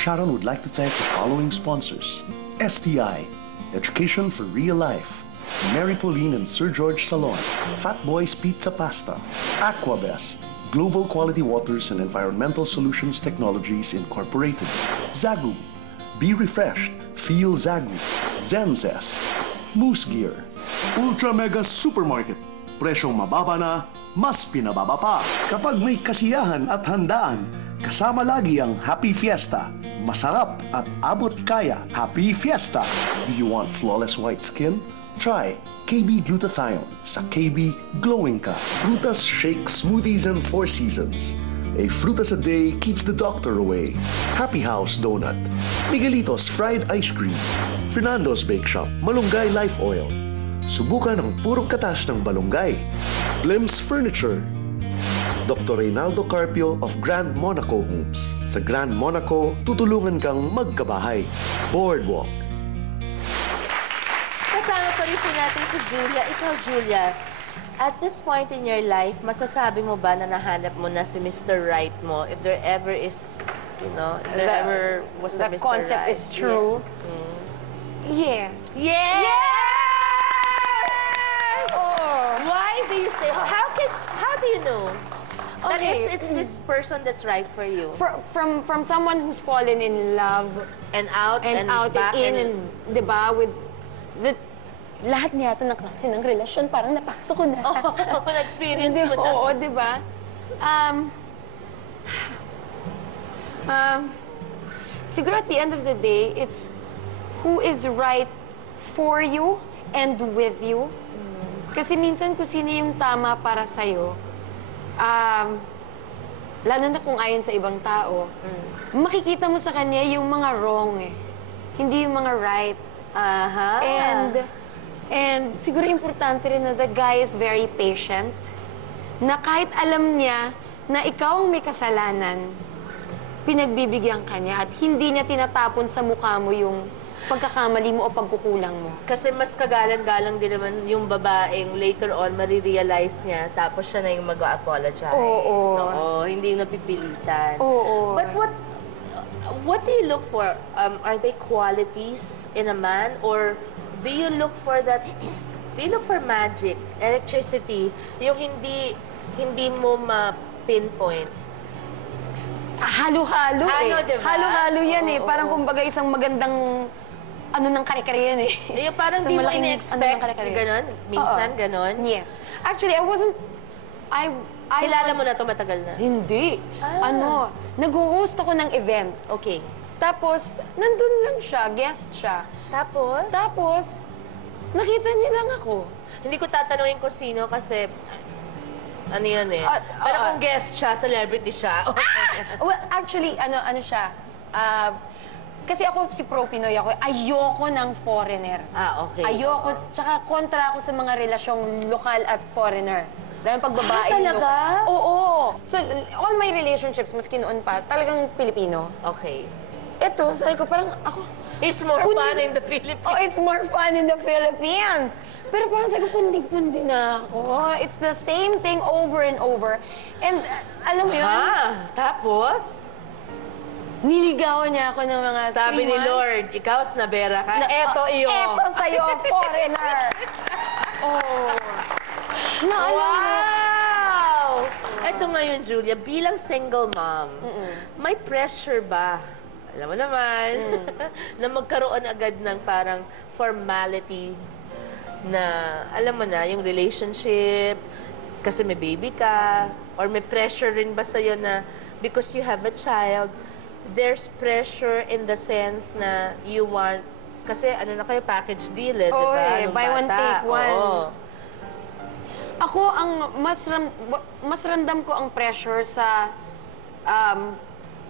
Sharon would like to thank the following sponsors: STI, Education for Real Life; Mary Pauline and Sir George Salon, Fat Boys Pizza Pasta; Aquabest, Global Quality Waters and Environmental Solutions Technologies Incorporated; Zagu, Be Refreshed, Feel Zagu; Zenzest, Moose Gear; Ultra Mega Supermarket. Presyong mababa na, mas pinababa pa. Kapag may kasiyahan at handaan, kasama lagi ang Happy Fiesta. Masarap at abot kaya. Happy Fiesta! Do you want flawless white skin? Try KB Glutathione. Sa KB, glowing ka. Frutas Shake Smoothies and Four Seasons. A frutas a day keeps the doctor away. Happy House Donut. Miguelitos Fried Ice Cream. Fernando's Bake Shop. Malunggay Life Oil. Subukan ang purong katas ng balunggay. Blim's Furniture. Dr. Reynaldo Carpio of Grand Monaco Homes. Sa Grand Monaco, tutulungan kang magkabahay. Boardwalk. Kasama pa rin po natin si Julia. Ikaw, Julia, at this point in your life, masasabi mo ba na nahanap mo na si Mr. Right mo? If there ever is, you know, if there ever was a Mr. Right. The concept is true. Yes. Yes! Yes! Why do you say, how do you know that it's this person that's right for you? From someone who's fallen in love and out back and diba, with the lahat niyata ng klase ng relasyon, parang napasok ko na. Na-experience mo na. Oo, diba? Siguro at the end of the day, it's who is right for you and with you. Kasi minsan kung sino yung tama para sa'yo, lalo na kung ayon sa ibang tao, makikita mo sa kanya yung mga wrong eh. Hindi yung mga right. And siguro importante rin na the guy is very patient. Na kahit alam niya na ikaw ang may kasalanan, pinagbibigyan ka niya at hindi niya tinatapon sa mukha mo yung pagkakamali mo o pagkukulang mo. Kasi mas kagalang-galang din naman yung babaeng later on marirealize niya tapos siya na yung mag-apologize. Oo. So, hindi yung napipilitan. Oo. But what do you look for? Are they qualities in a man or do you look for that, do you look for magic, electricity, yung hindi mo ma-pinpoint? Halo-halo eh. Diba? Halo-halo yan eh. Parang kumbaga isang magandang ng kare-kare yan eh. Yung parang di mo in-expect gano'n? Minsan gano'n? Yes. Actually, I wasn't... Kilala mo na ito matagal na? Hindi. Nag-host ako ng event. Okay. Tapos, nandun lang siya, guest siya. Tapos? Tapos, nakita niya lang ako. Hindi ko tatanungin ko sino kasi... Ano yun eh? Pero kung guest siya, celebrity siya. Well, actually, ano siya? Kasi ako, si Pro-Pinoy ako, ayoko ng foreigner. Okay. Ayoko, tsaka kontra ako sa mga relasyong lokal at foreigner. Dahil pag babae... talaga? Oo. So, all my relationships, maski noon pa, talagang Pilipino. Okay. Ito, sabi ko, parang ako... It's more fun in the Philippines. Oh, it's more fun in the Philippines. Pero parang sabi ko, pundig-pundi na ako. It's the same thing over and over. And alam mo yun? Tapos? Niligawan niya ako ng mga 3 months. Sabi ni Lord, ikaw, snabera ka. Eto iyo. Eto sa'yo, foreigner. Wow! Eto ngayon, Julia, bilang single mom, may pressure ba? Alam mo naman, na magkaroon agad ng parang formality na, alam mo na, yung relationship, kasi may baby ka, or may pressure rin ba sa'yo na because you have a child, there's pressure in the sense na you want, kasi ano na kayo, package deal eh, Oo, diba? eh, buy one, take one. Oo. Ako, ang mas ramdam ko ang pressure sa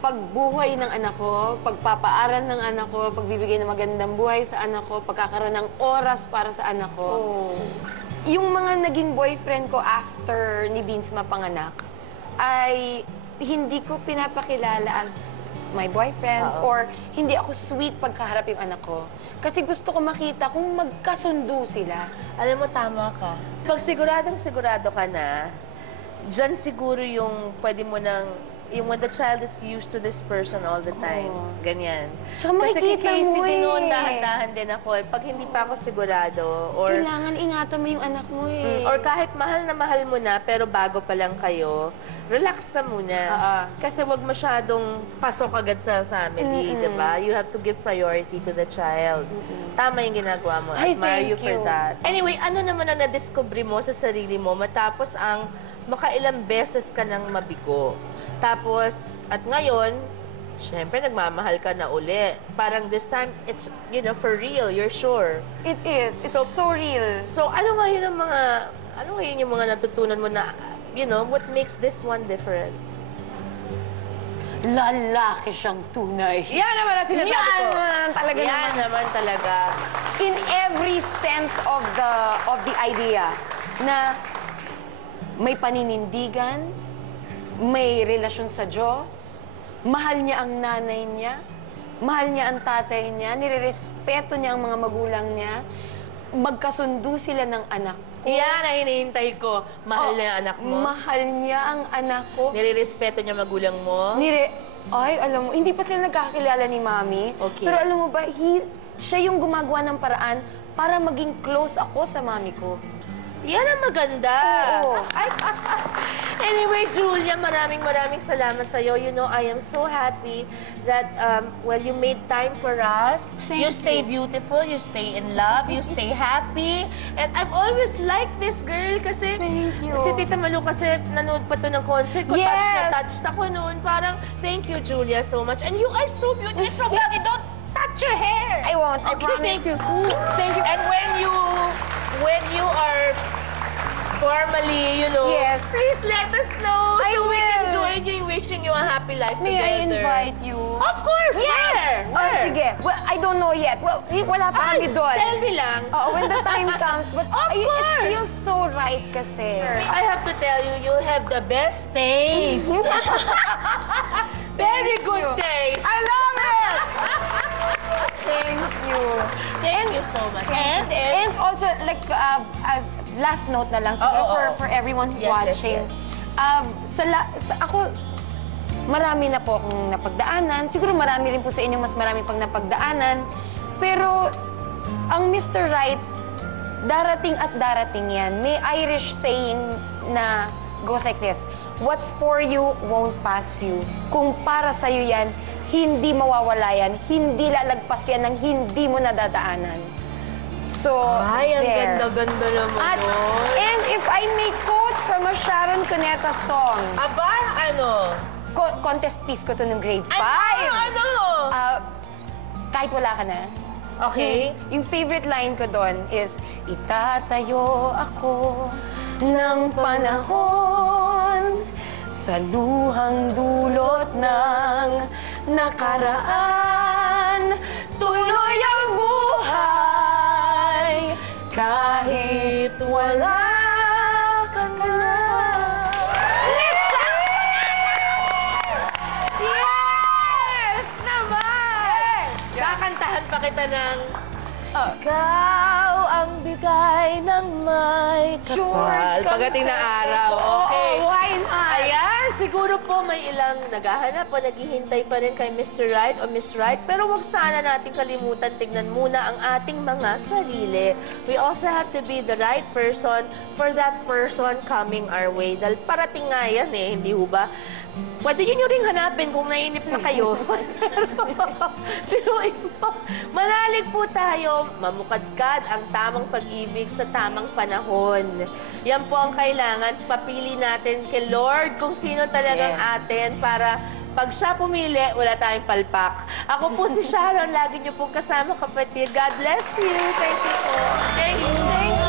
pagbuhay ng anak ko, pagpapaaral ng anak ko, pagbibigay ng magandang buhay sa anak ko, pagkakaroon ng oras para sa anak ko. Yung mga naging boyfriend ko after ni Vince mapanganak, ay hindi ko pinapakilala as my boyfriend or hindi ako sweet pagkaharap yung anak ko. Kasi gusto ko makita kung magkasundo sila. Alam mo, tama ka. Pag siguradong sigurado ka na, dyan siguro yung pwede mo nang yung when the child is used to this person all the time. Ganyan. Tsaka Kasi kay makikita Casey mo din noon, eh. dahan-dahan din ako. Pag hindi pa ako sigurado, or Kailangan ingatan mo yung anak mo eh. or kahit mahal na mahal mo na, pero bago pa lang kayo, relax ka muna. Kasi wag masyadong pasok agad sa family, di ba? You have to give priority to the child. Tama yung ginagawa mo. Ay, Admire thank you for you. that. Anyway, ano naman ang na-discover mo sa sarili mo matapos ang makailang beses ka nang mabigo? Tapos, at ngayon, syempre, nagmamahal ka na uli. Parang this time, it's, you know, for real, you're sure. It is. It's so real. So, ano ngayon yung mga natutunan mo na, you know, what makes this one different? Lalaki siyang tunay. Yan naman ang sinasabi ko. Yan naman talaga Yan naman talaga. In every sense of the idea na may paninindigan, may relasyon sa Diyos, mahal niya ang nanay niya, mahal niya ang tatay niya, nirerespeto niya ang mga magulang niya, magkasundo sila ng anak ko. Yan ang hinihintay ko. Mahal na yung anak mo. Mahal niya ang anak ko. Nire-respeto niya magulang mo. Ay, alam mo, hindi pa sila nagkakakilala ni Mami. Okay. Pero alam mo ba, siya yung gumagawa ng paraan para maging close ako sa Mami ko. Yan ang maganda. Oo. Anyway, Julia, maraming salamat sa'yo. You know, I am so happy that, well, you made time for us. Thank You stay you. beautiful, you stay in love, you stay happy. And I've always liked this girl kasi Thank you. si Tita Malu kasi nanood pa to ng concert ko. Yes. Touched na touched ako noon. Parang, thank you, Julia, so much. And you are so beautiful. It's so beautiful. Don't touch your hair. I won't. I Okay, promise thank you. Thank you. And when you are formally, you know, Yes. please let us know I so we can will. join you in wishing you a happy life May I together. invite you? Of course! Yes! Where? Oh, sige. Well, I don't know yet. Well, wala pa Ay, kami doon. tell me lang. When the time comes. But Of it course. feels so right kasi. I have to tell you, you have the best taste. Very good taste. I love it! Thank you. Thank you so much. And also, like, last note na lang siguro for everyone who's Yes, yes, watching. Ako, marami na po akong napagdaanan. Siguro marami rin po sa inyo mas marami pang napagdaanan. Pero, ang Mr. Right, darating at darating yan. May Irish saying na goes like this, what's for you won't pass you. Kung para sa'yo yan, hindi mawawala yan, hindi lalagpas yan ng hindi mo nadadaanan. So, Ay, ang there. ganda-ganda naman At, nun. and if I may quote from a Sharon Cuneta song, Aba, ano? contest piece ko to ng grade 5. Ano? Kahit wala ka na. Okay. Yung favorite line ko doon is, itatayo ako ng panahon sa luhang dulot ng nakaraan. Tuloy ang buhay kahit wala ka na. Yes! Naman! Kakantahan pa kita ng... Oh. Ikaw ang bigay ng may kapal. George Pagdating ng araw. Okay. Oo, why not? Ayan, siguro po may ilang naghahanap o naghihintay pa rin kay Mr. Right o Miss Right. Pero wag sana natin kalimutan tignan muna ang ating mga sarili. We also have to be the right person for that person coming our way. Dahil parating nga yan eh, hindi ho ba? Pwede yun yung ring hanapin kung nainip na kayo. Pero manalig po tayo, mamukadkad ang tamang pag-ibig sa tamang panahon. Yan po ang kailangan. Papili natin kay Lord kung sino talagang atin para pag siya pumili, wala tayong palpak. Ako po si Sharon, lagi niyo po kasama kapatid. God bless you. Thank you po. Thank you.